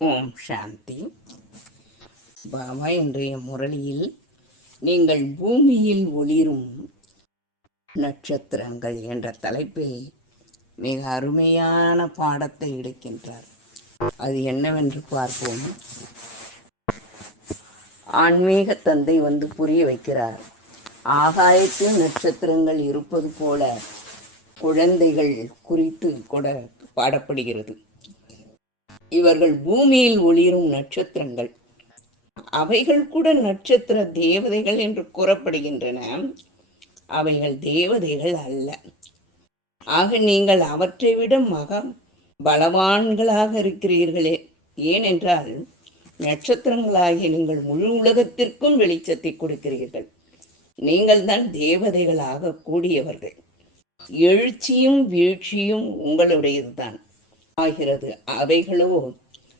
ஓம் சாந்தி. பாபா இன்றைய முரளியில் நீங்கள் பூமியில் ஒளிரும் நட்சத்திரங்கள் என்ற தலைப்பில் மிக அருமையான பாடத்தை எடுக்கின்றார். அது என்னவென்று பார்ப்போம். ஆன்மீக தந்தை வந்து புரிய வைக்கிறார். ஆகாயத்தில் நட்சத்திரங்கள் இருப்பது போல குழந்தைகள் குறித்து கூட பாடப்படுகிறது. இவர்கள் பூமியில் ஒளிரும் நட்சத்திரங்கள். அவைகள் கூட நட்சத்திர தேவதைகள் என்று கூறப்படுகின்றன. அவைகள் தேவதைகள் அல்ல. ஆக நீங்கள் அவற்றை விட மக பலவான்களாக இருக்கிறீர்களே. ஏனென்றால் நட்சத்திரங்களாகிய நீங்கள் முழு உலகத்திற்கும் வெளிச்சத்தை கொடுக்கிறீர்கள். நீங்கள் தான் தேவதைகளாக கூடியவர்கள். எழுச்சியும் வீழ்ச்சியும் உங்களுடையதுதான். ஆகிறது அவைகளோ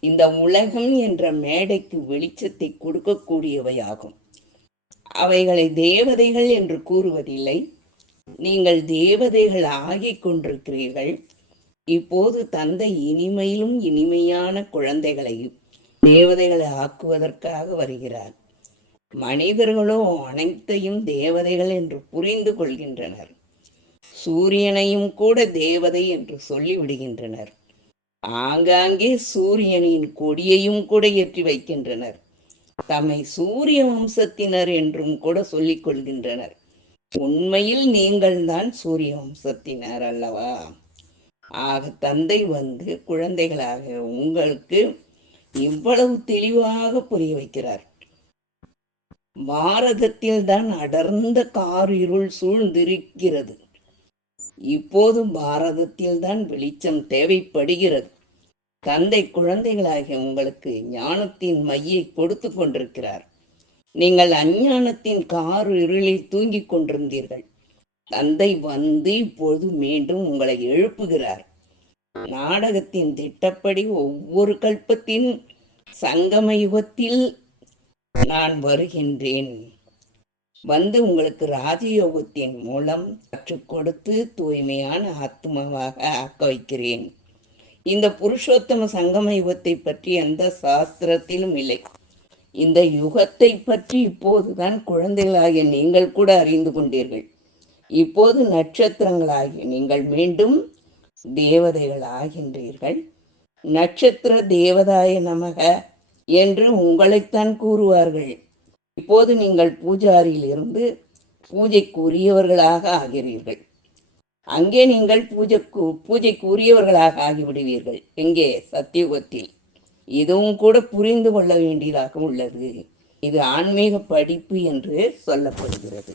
இந்த உலகம் என்ற மேடைக்கு வெளிச்சத்தை கொடுக்கக்கூடியவையாகும். அவைகளை தேவதைகள் என்று கூறுவதில்லை. நீங்கள் தேவதைகள் ஆகிக் கொண்டிருக்கிறீர்கள். இப்போது தந்தை இனிமையிலும் இனிமையான குழந்தைகளையும் தேவதைகளை ஆக்குவதற்காக வருகிறார். மனிதர்களோ அனைத்தையும் தேவதைகள் என்று புரிந்து கொள்கின்றனர். சூரியனையும் கூட தேவதை என்று சொல்லிவிடுகின்றனர். ஆங்காங்கே சூரியனின் கொடியையும் கூட ஏற்றி வைக்கின்றனர். தம்மை சூரிய வம்சத்தினர் என்றும் கூட சொல்லிக் கொள்கின்றனர். உண்மையில் நீங்கள் தான் சூரிய வம்சத்தினர் அல்லவா? ஆக தந்தை வந்து குழந்தைகளாக உங்களுக்கு இவ்வளவு தெளிவாக புரிய வைக்கிறார். பாரதத்தில் தான் அடர்ந்த கார் இருள் சூழ்ந்திருக்கிறது. இப்போது பாரதத்தில் தான் வெளிச்சம் தேவைப்படுகிறது. தந்தை குழந்தைகளாகிய உங்களுக்கு ஞானத்தின் மையை கொடுத்து கொண்டிருக்கிறார். நீங்கள் அஞ்ஞானத்தின் கார் இருளில் தூங்கிக் கொண்டிருந்தீர்கள். தந்தை வந்து இப்பொழுது மீண்டும் உங்களை எழுப்புகிறார். நாடகத்தின் திட்டப்படி ஒவ்வொரு கல்பத்தின் சங்கம யுகத்தில் நான் வருகின்றேன். வந்து உங்களுக்கு ராஜயோகத்தின் மூலம் கற்றுக் கொடுத்து தூய்மையான ஆத்மாவாக ஆக்க வைக்கிறேன். இந்த புருஷோத்தம சங்கம யுகத்தை பற்றி எந்த சாஸ்திரத்திலும் இல்லை. இந்த யுகத்தை பற்றி இப்போதுதான் குழந்தைகளாகிய நீங்கள் கூட அறிந்து கொண்டீர்கள். இப்போது நட்சத்திரங்களாகிய நீங்கள் மீண்டும் தேவதைகள் ஆகின்றீர்கள் நட்சத்திர தேவதாய நமக என்று உங்களைத்தான் கூறுவார்கள். இப்போது நீங்கள் பூஜாரியில் இருந்து பூஜைக்குரியவர்களாக ஆகிறீர்கள். அங்கே நீங்கள் பூஜைக்கு பூஜைக்கு உரியவர்களாக ஆகிவிடுவீர்கள். எங்கே? சத்தியுகத்தில். இதுவும் கூட புரிந்து கொள்ள வேண்டியதாக உள்ளது. இது ஆன்மீக படிப்பு என்று சொல்லப்படுகிறது.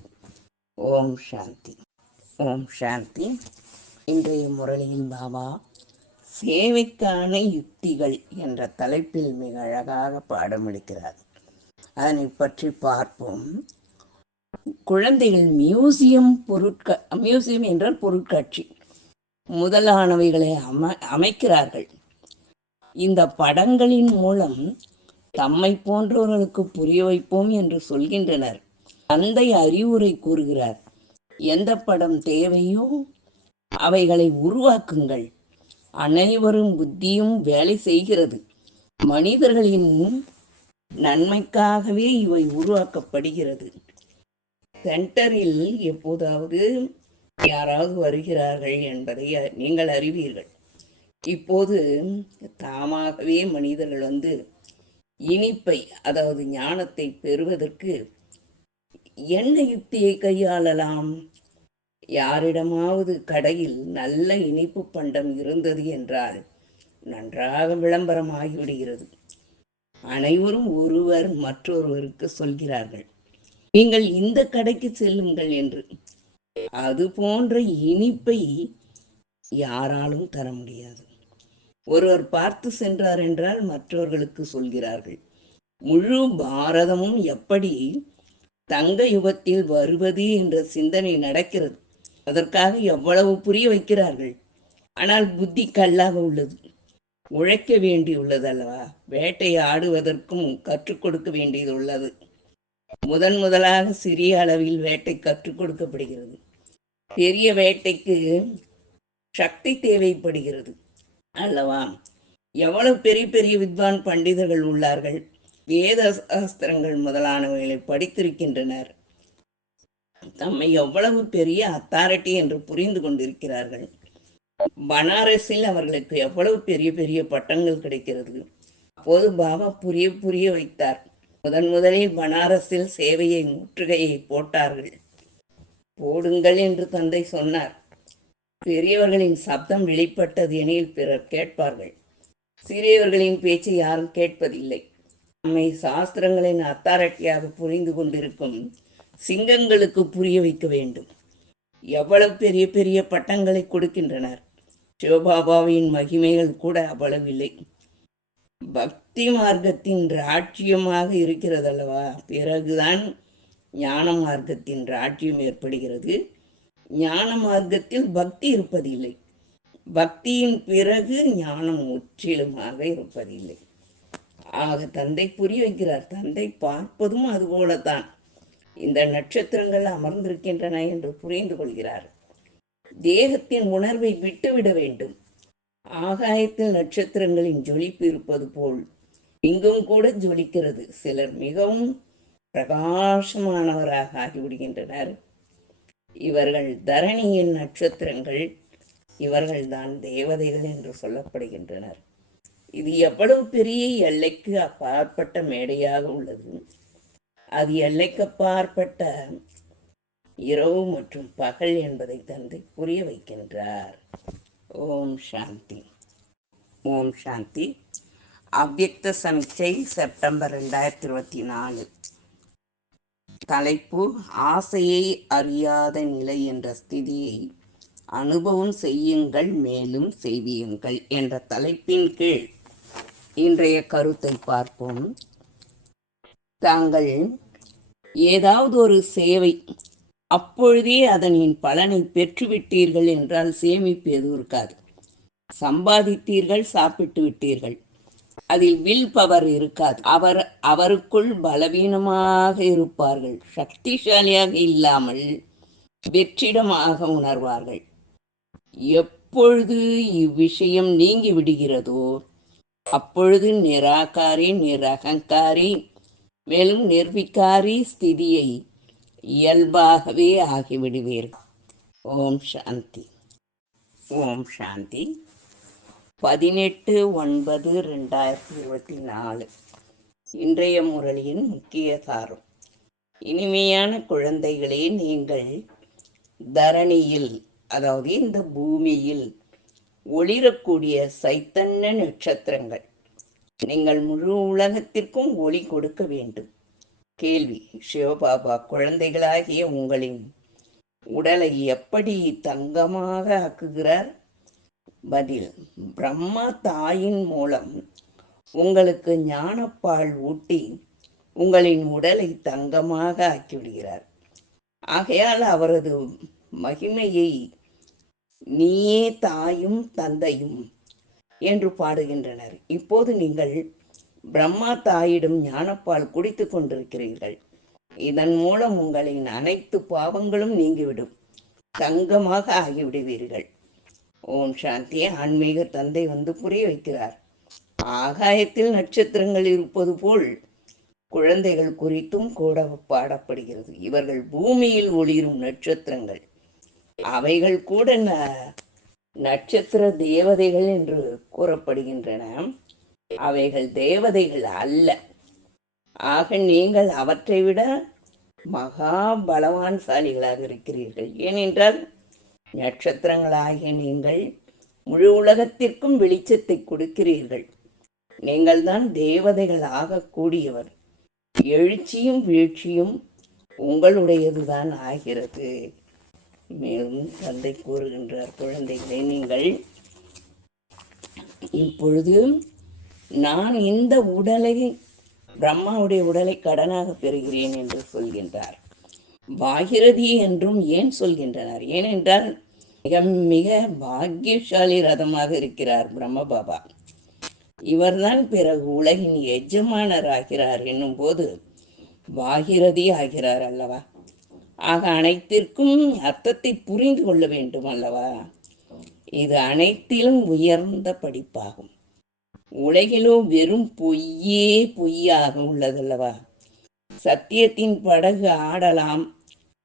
ஓம் சாந்தி. ஓம் சாந்தி. இன்றைய முரளியின் பாபா சேவைக்கான யுக்திகள் என்ற தலைப்பில் மிக அழகாக பாடமளிக்கிறார் அதனை பற்றி பார்ப்போம். குழந்தைகள் மியூசியம் பொருட்க மியூசியம் என்றால் பொருட்காட்சி. முதலானவைகளை அம அமைக்கிறார்கள். இந்த படங்களின் மூலம் தம்மை போன்றவர்களுக்கு புரிய வைப்போம் என்று சொல்கின்றனர். தந்தை அறிவுரை கூறுகிறார் எந்த படம் தேவையோ அவைகளை உருவாக்குங்கள். அனைவரும் புத்தியும் வேலை செய்கிறது. மனிதர்களின் நன்மைக்காகவே இவை உருவாக்கப்படுகிறது. சென்டரில் எப்போதாவது யாராவது வருகிறார்கள் என்பதை நீங்கள் அறிவீர்கள். இப்போது தாமாகவே மனிதர்கள் வந்து இனிப்பை அதாவது ஞானத்தை பெறுவதற்கு என்ன யுக்தியை கையாளலாம்? யாரிடமாவது கடையில் நல்ல இனிப்பு பண்டம் இருந்தது என்றால் நன்றாக விளம்பரமாகிவிடுகிறது. அனைவரும் ஒருவர் மற்றொருவருக்கு சொல்கிறார்கள். நீங்கள் இந்த கடைக்கு செல்லுங்கள் என்று. அது போன்ற இனிப்பை யாராலும் தர முடியாது. ஒருவர் பார்த்து சென்றார் என்றால் மற்றவர்களுக்கு சொல்கிறார்கள். முழு பாரதமும் எப்படி தங்க யுகத்தில் வருவது என்ற சிந்தனை நடக்கிறது. அதற்காக எவ்வளவு புரிய வைக்கிறார்கள். ஆனால் புத்தி கல்லாக உள்ளது. உழைக்க வேண்டியுள்ளது அல்லவா? வேட்டையாடுவதற்கும் கற்றுக் கொடுக்க வேண்டியது உள்ளது. முதன் முதலாக சிறிய அளவில் வேட்டை கற்றுக் கொடுக்கப்படுகிறது. பெரிய வேட்டைக்கு சக்தி தேவைப்படுகிறது. அல்லவா? எவ்வளவு பெரிய பெரிய வித்வான் பண்டிதர்கள் உள்ளார்கள். வேத சாஸ்திரங்கள் முதலானவைகளை படித்திருக்கின்றனர். தம்மை எவ்வளவு பெரிய அத்தாரிட்டி என்று புரிந்து கொண்டிருக்கிறார்கள். பனாரஸில் அவர்களுக்கு எவ்வளவு பெரிய பெரிய பட்டங்கள் கிடைக்கிறது. அப்போது பாபா புரிய புரிய வைத்தார். முதன் முதலில் பனாரஸில் சேவையை முற்றுகையை போட்டார்கள். போடுங்கள் என்று தந்தை சொன்னார். பெரியவர்களின் சப்தம் வெளிப்பட்டது எனில் பிறர் கேட்பார்கள். சிறியவர்களின் பேச்சை யாரும் கேட்பதில்லை. நம்மை சாஸ்திரங்களின் அத்தாரட்டியாக புரிந்து கொண்டிருக்கும் சிங்கங்களுக்கு புரிய வைக்க வேண்டும். எவ்வளவு பெரிய பெரிய பட்டங்களை கொடுக்கின்றனர். சிவபாபாவின் மகிமைகள் கூட அவ்வளவில்லை பக்தி மார்க்கத்தின் ராட்சியமாக இருக்கிறதல்லவா? பிறகுதான் ஞான மார்க்கத்தின் ராட்சியம் ஏற்படுகிறது. ஞான மார்க்கத்தில் பக்தி இருப்பதில்லை. பக்தியின் பிறகு ஞானம் முற்றிலுமாக இருப்பதில்லை. ஆக தந்தை புரிய வைக்கிறார். தந்தை பார்ப்பதும் அதுபோலத்தான். இந்த நட்சத்திரங்கள் அமர்ந்திருக்கின்றன என்று புரிந்து கொள்கிறார். தேகத்தின் உணர்வை விட்டுவிட வேண்டும். ஆகாயத்தில் நட்சத்திரங்களின் ஜொலிப்பு இருப்பது போல் இங்கும் கூட ஜொலிக்கிறது. சிலர் மிகவும் பிரகாசமானவராக ஆகிவிடுகின்றனர். இவர்கள் தரணியின் நட்சத்திரங்கள் இவர்கள்தான் தேவதைகள் என்று சொல்லப்படுகின்றனர். இது எவ்வளவு பெரிய எல்லைக்கு அப்பாற்பட்ட மேடையாக உள்ளது. அது எல்லைக்கு அப்பாற்பட்ட இரவு மற்றும் பகல் என்பதை தந்தை புரிய வைக்கின்றார். ஓம் சாந்தி. ஓம் சாந்தி. அவ்யக்த சமிச்சை செப்டம்பர் ரெண்டாயிரத்தி இருபத்தி நாலு தலைப்பு ஆசையை அறியாத நிலை என்ற ஸ்திதியை அனுபவம் செய்யுங்கள் மேலும் செய்வியுங்கள் என்ற தலைப்பின் கீழ் இன்றைய கருத்தை பார்ப்போம். தாங்கள் ஏதாவது ஒரு சேவை அப்பொழுதே அதனின் பலனை பெற்றுவிட்டீர்கள் என்றால் சேமிப்பு எதுவும் இருக்காது. சம்பாதித்தீர்கள் சாப்பிட்டு விட்டீர்கள். அதில் வில் பவர் இருக்காது. அவர் அவருக்குள் பலவீனமாக இருப்பார்கள். சக்திசாலியாக இல்லாமல் வெற்றிடமாக உணர்வார்கள். எப்பொழுது இவ்விஷயம் நீங்கி விடுகிறதோ அப்பொழுது நிராகாரி நிரகங்காரி மேலும் நிர்விகாரி ஸ்திதியை இயல்பாகவே ஆகிவிடுவீர்கள் ஓம் சாந்தி. ஓம் சாந்தி. பதினெட்டு ஒன்பது ரெண்டாயிரத்தி இருபத்தி நாலு. இன்றைய முரளியின் முக்கிய சாரம். இனிமையான குழந்தைகளே நீங்கள் தரணியில் அதாவது இந்த பூமியில் ஒளிரக்கூடிய சைத்தன்ய நட்சத்திரங்கள் நீங்கள் முழு உலகத்திற்கும் ஒளி கொடுக்க வேண்டும். கேள்வி. சிவபாபா குழந்தைகளாகிய உங்களின் உடலை எப்படி தங்கமாக ஆக்குகிறார்? பதில் பிரம்மா தாயின் மூலம். உங்களுக்கு ஞானப்பால் ஊட்டி உங்களின் உடலை தங்கமாக ஆக்கிவிடுகிறார். ஆகையால் அவரது மகிமையை நீயே தாயும் தந்தையும் என்று பாடுகின்றனர். இப்போது நீங்கள் பிரம்மா தாயிடம் ஞானப்பால் குடித்து கொண்டிருக்கிறீர்கள். இதன் மூலம் உங்களின் அனைத்து பாவங்களும் நீங்கிவிடும். தங்கமாக ஆகிவிடுவீர்கள். ஓம் சாந்தி. ஆன்மீக தந்தை வந்து புரிய வைக்கிறார். ஆகாயத்தில் நட்சத்திரங்கள் இருப்பது போல் குழந்தைகள் குறித்தும் கூட பாடப்படுகிறது. இவர்கள் பூமியில் ஒளிரும் நட்சத்திரங்கள். அவைகள் கூட நட்சத்திர தேவதைகள் என்று கூறப்படுகின்றன. அவைகள் தேவதைகள் அல்ல. ஆக நீங்கள் அவற்றை விட மகா பலவான்சாலிகளாக இருக்கிறீர்கள். ஏனென்றால் நட்சத்திரங்களாகிய நீங்கள் முழு உலகத்திற்கும் வெளிச்சத்தை கொடுக்கிறீர்கள். நீங்கள் தான் தேவதைகள் ஆகக்கூடியவர் எழுச்சியும் வீழ்ச்சியும் உங்களுடையதுதான் ஆகிறது. மேலும் தந்தை கூறுகின்றார் குழந்தைகளை நீங்கள் இப்பொழுது நான் இந்த உடலை பிரம்மாவுடைய உடலை கடனாக பெறுகிறேன் என்று சொல்கின்றார். பாகிரதி என்றும் ஏன் சொல்கின்றனர்? ஏனென்றால் மிக மிக பாக்கியசாலி ரதமாக இருக்கிறார் பிரம்ம பாபா இவர்தான் பிறகு உலகின் எஜமானர் ஆகிறார் என்னும் போது பாகிரதி ஆகிறார் அல்லவா? ஆக அனைத்திற்கும் அர்த்தத்தை புரிந்து கொள்ள வேண்டும் அல்லவா? இது அனைத்திலும் உயர்ந்த படிப்பாகும். உலகிலோ வெறும் பொய்யே பொய்யாக உள்ளதல்லவா? சத்தியத்தின் படகு ஆடலாம்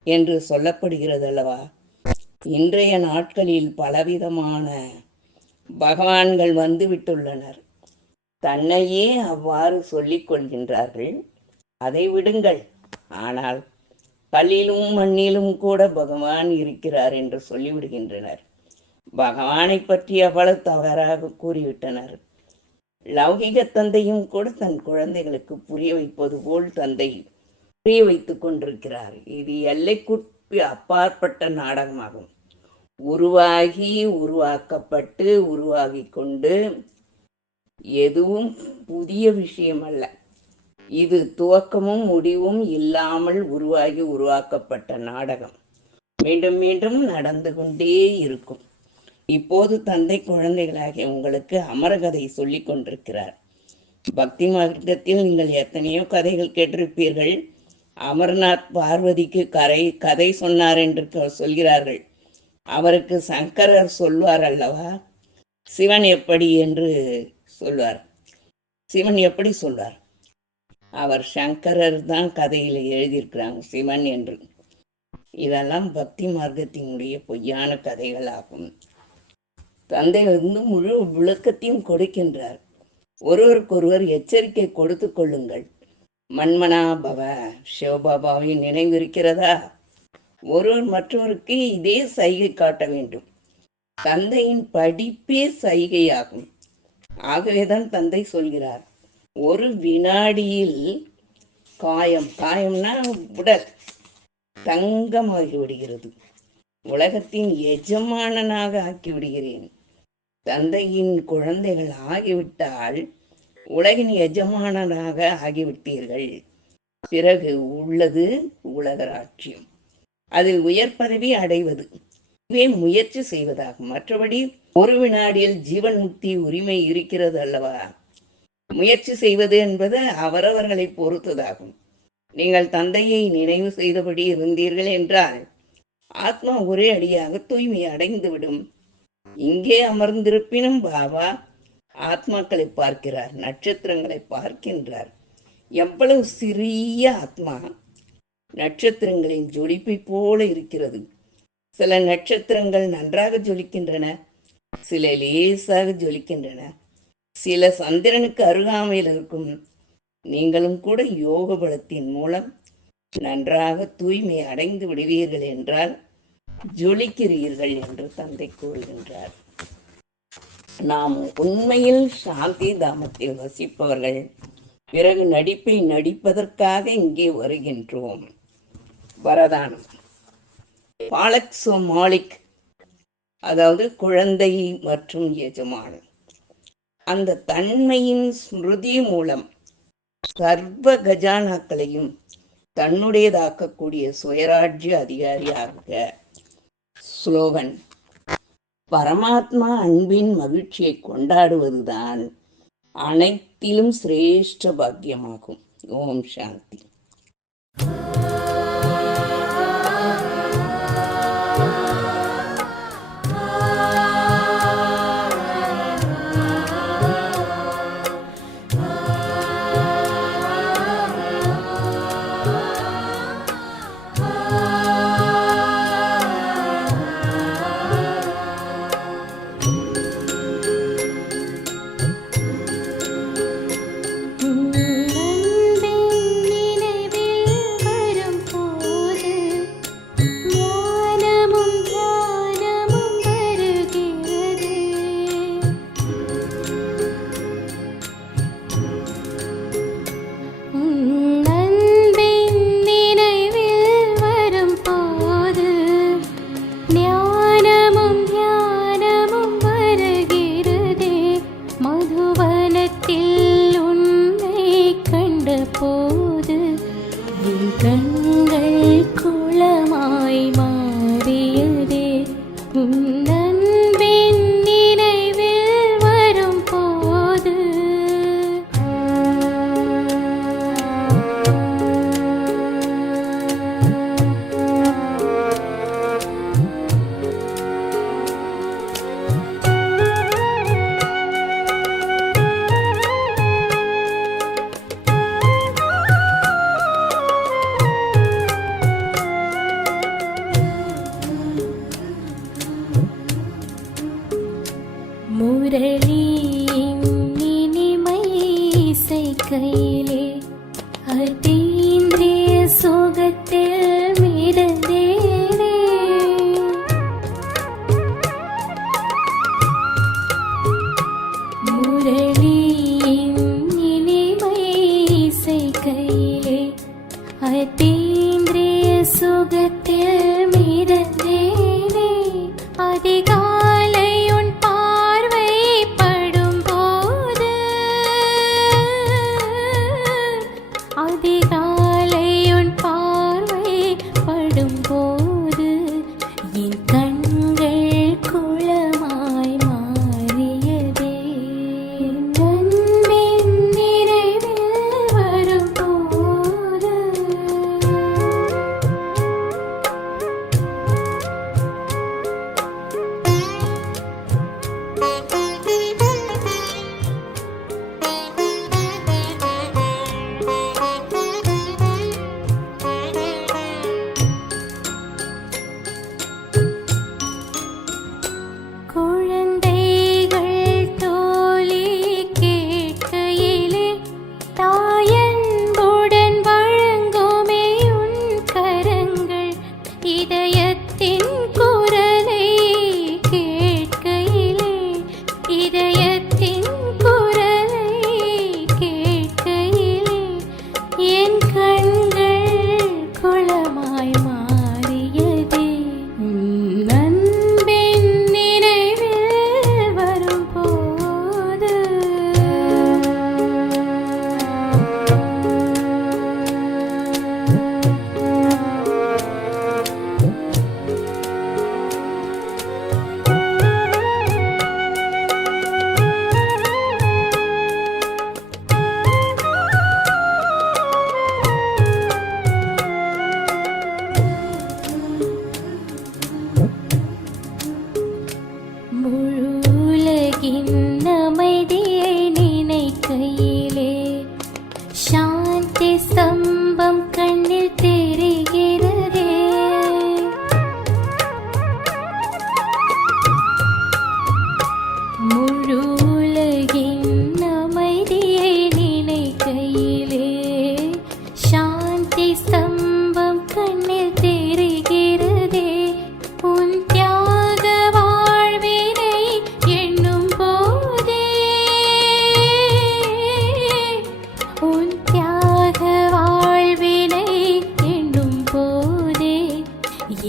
என்று சொல்லப்படுகிறது அல்லவா இன்றைய நாட்களில் பலவிதமான பகவான்கள் வந்து விட்டுள்ளனர் தன்னையே அவ்வாறு சொல்லிக் கொள்கின்றார்கள். அதை விடுங்கள். ஆனால் கல்லிலும் மண்ணிலும் கூட பகவான் இருக்கிறார் என்று சொல்லிவிடுகின்றனர். பகவானை பற்றி அவ்வளவு தவறாக கூறிவிட்டனர். லௌகிக தந்தையும் கூட தன் குழந்தைகளுக்கு புரிய வைப்பது போல் தந்தை புரிய வைத்துக் கொண்டிருக்கிறார். இது எல்லைக்குட்பி அப்பாற்பட்ட நாடகமாகும். உருவாகி உருவாக்கப்பட்டு உருவாகி கொண்டு எதுவும் புதிய விஷயம் அல்ல. இது துவக்கமும் முடிவும் இல்லாமல் உருவாகி உருவாக்கப்பட்ட நாடகம். மீண்டும் மீண்டும் நடந்து கொண்டே இருக்கும். இப்போது தந்தை குழந்தைகளாகிய உங்களுக்கு அமரகதை சொல்லிக் கொண்டிருக்கிறார். பக்தி மார்க்கத்தில் நீங்கள் எத்தனையோ கதைகள் கேட்டிருப்பீர்கள். அமர்நாத் பார்வதிக்கு கரை கதை சொன்னார் என்று சொல்கிறார்கள். அவருக்கு சங்கரர் சொல்வார் அல்லவா? சிவன் எப்படி என்று சொல்வார். சிவன் எப்படி சொல்வார்? அவர் சங்கரர் தான் கதையில் எழுதியிருக்கிறாங்க சிவன் என்று. இதெல்லாம் பக்தி மார்க்கத்தினுடைய பொய்யான கதைகள் ஆகும் தந்தை வந்து முழு விளக்கத்தையும் கொடுக்கின்றார். ஒருவருக்கொருவர் எச்சரிக்கை கொடுத்து கொள்ளுங்கள். மண்மனா பவ சிவபாபாவின் நினைவு இருக்கிறதா? ஒருவர் மற்றவருக்கு இதே சைகை காட்ட வேண்டும். தந்தையின் படிப்பே சைகையாகும். ஆகவேதான் தந்தை சொல்கிறார் ஒரு வினாடியில் காயம் காயம்னா உடல் தங்கமாகி விடுகிறது உலகத்தின் எஜமானனாக ஆக்கி விடுகிறேன் தந்தையின் குழந்தைகள் ஆகிவிட்டால் உலகின் எஜமானனாக ஆகிவிட்டீர்கள். பிறகு உள்ளது உலக ராட்சியம் அதில் உயர் பதவி அடைவது. இதுவே முயற்சி செய்வதாகும். மற்றபடி ஒரு வினாடியில் ஜீவன் முக்தி உரிமை இருக்கிறது அல்லவா? முயற்சி செய்வது என்பது அவரவர்களை பொறுத்ததாகும். நீங்கள் தந்தையை நினைவு செய்தபடி இருந்தீர்கள் என்றால் ஆத்மா ஒரே அடியாக தூய்மை அடைந்துவிடும். இங்கே அமர்ந்திருப்பினும் பாபா ஆத்மாக்களை பார்க்கிறார் நட்சத்திரங்களை பார்க்கின்றார். எவ்வளவு சிறிய ஆத்மா நட்சத்திரங்களின் ஜொலிப்பை போல இருக்கிறது. சில நட்சத்திரங்கள் நன்றாக ஜொலிக்கின்றன சில லேசாக ஜொலிக்கின்றன. சில சந்திரனுக்கு அருகாமையில் இருக்கும் நீங்களும் கூட யோக பலத்தின் மூலம் நன்றாக தூய்மை அடைந்து விடுவீர்கள் என்றால் ஜொலிக்கிறீர்கள் என்று தந்தை கூறுகின்றார். நாம் உண்மையில் சாந்தி தாமத்தில் வசிப்பவர்கள். பிறகு நடிப்பை நடிப்பதற்காக இங்கே வருகின்றோம். வரதானம். பாலக் மாலிக் அதாவது குழந்தை மற்றும் எஜமானன் அந்த தன்மையின் ஸ்மிருதி மூலம் சர்வ கஜானாக்களையும் தன்னுடையதாக்கக்கூடிய சுயராஜ்ய அதிகாரியாக ஸ்லோகன். பரமாத்மா அன்பின் மகிழ்ச்சியை கொண்டாடுவதுதான் அனைத்திலும் சிரேஷ்ட பாக்கியமாகும். ஓம் சாந்தி. yeah.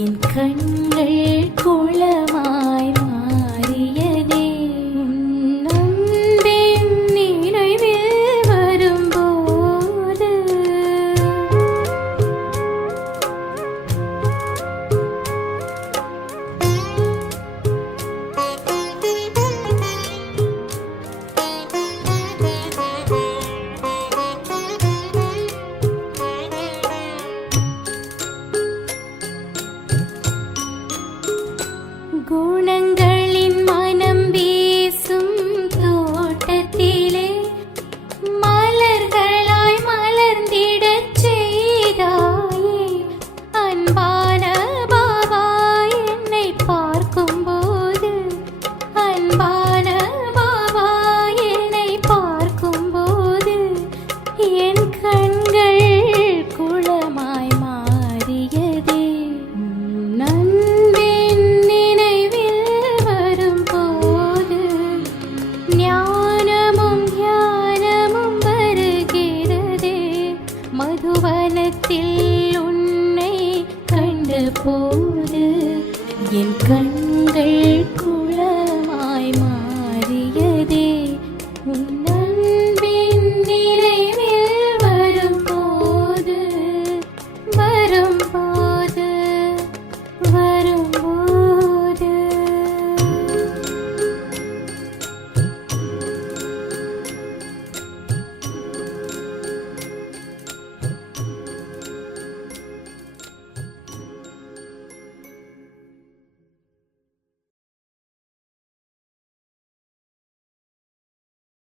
என் கண்கள் போது என் கண்கள் குளமாய்